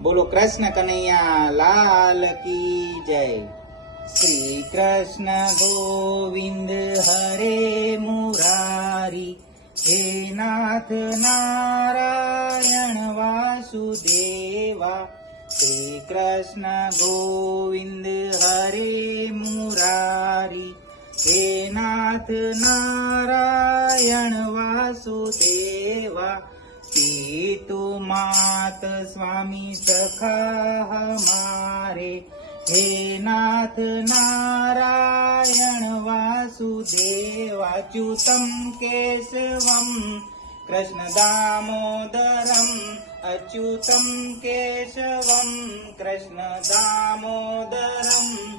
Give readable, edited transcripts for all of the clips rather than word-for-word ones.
बोलो कृष्ण कन्हैया लाल की जय। श्री कृष्ण गोविंद हरे मुरारी, हे नाथ नारायण वासुदेवा। श्री कृष्ण गोविंद हरे मुरारी, हे नाथ नारायण वासुदेवा। पितु मात स्वामी सखा हमारे, हे नाथ नारायण वासुदेवा। अच्युतं केशवं कृष्ण दामोदरम्, अच्युतं केशवं कृष्ण दामोदरम्।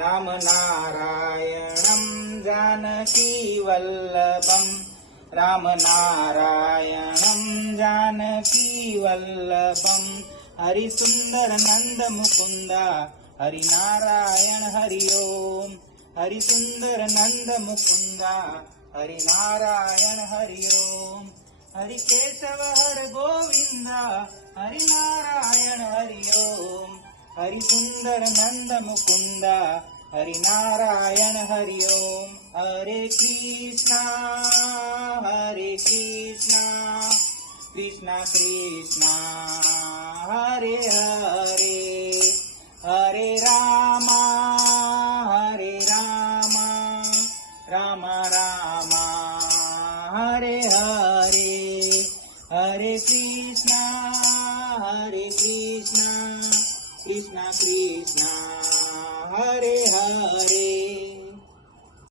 राम नारायणं जानकी वल्लभम्, राम नारायणं जानकी वल्लभम्। हरि सुंदर नंद मुकुंदा, हरि नारायण हरि ओम। हरि सुंदर नंद मुकुंदा, हरि नारायण हरि ओम। हरि केशव हर गोविंदा, हरि नारायण हरि ओम। हरि सुंदर नंद मुकुंदा, हरि नारायण हरि ओम। हरे कृष्णा कृष्णा कृष्णा हरे हरे,